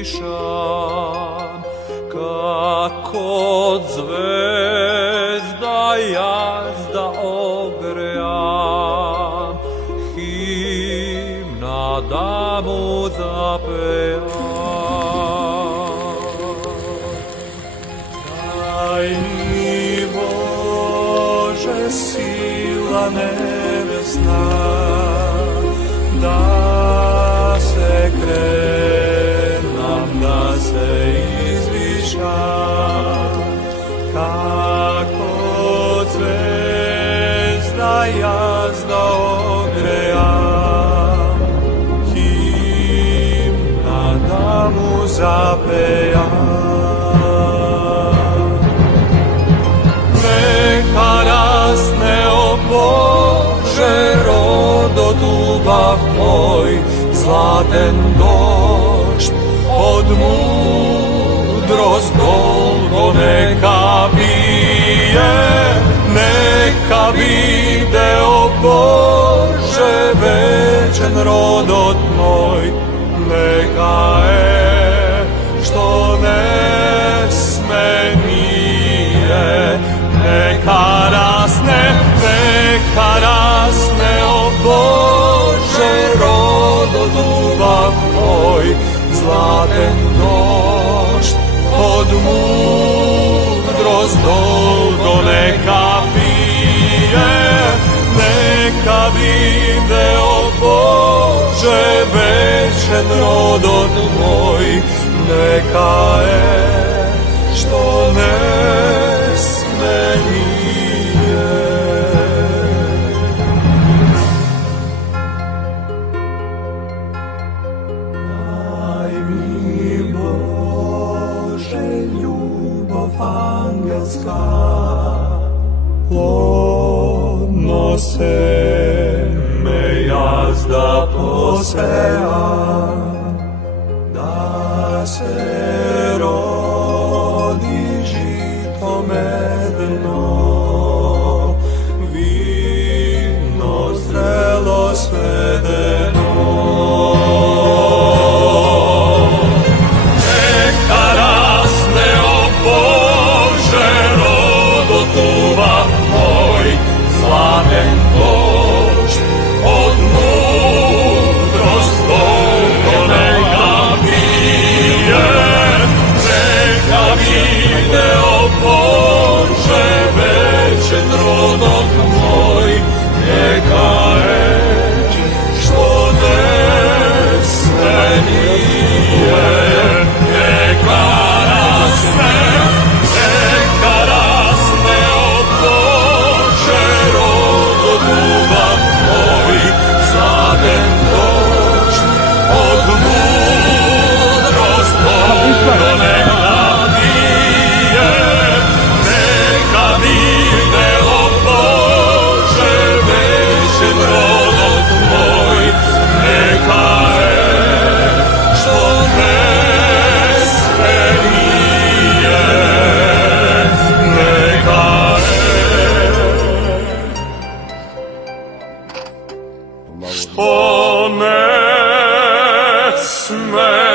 izvišan, kako zvezda jazda ogrejam, himna da mu zapejam. Daj mi, Bože, sila nebesna, da se krenam, da se izvišam, kako zvezda jazda ogrejam, himna da mu zapejam. Neka rasne, o Bože, rodo ljubav moj, zlaten došt od mudrost dolgo neka bije, neka vide, o Bože, večen rodot moj, neka je što ne sme nije, neka rasne, o Bože, rodo ljubav moj, zlaten došt od mudrost dolgo neka pije, neka vide, o Bože, večen rodot moj, neka je što ne sme nije. Daj mi, Bože, ljubav angelska, odnose me jazda poseja, da se rodi žito medno, vino zrelo svedeno. Neka rasne, o Bože, rodo ljubav moj, zlaten došt od mudrost dolgo neka bije, neka vide, o Bože, večen rodot moj, neka je što ne sme nije, neka rasne, o Bože, rodot ljubav moj, zlaten došt od mudrost dolgo neka bije, neka vide, o Bože, večen rodot moj, neka je što ne sme nije, neka je što ne sme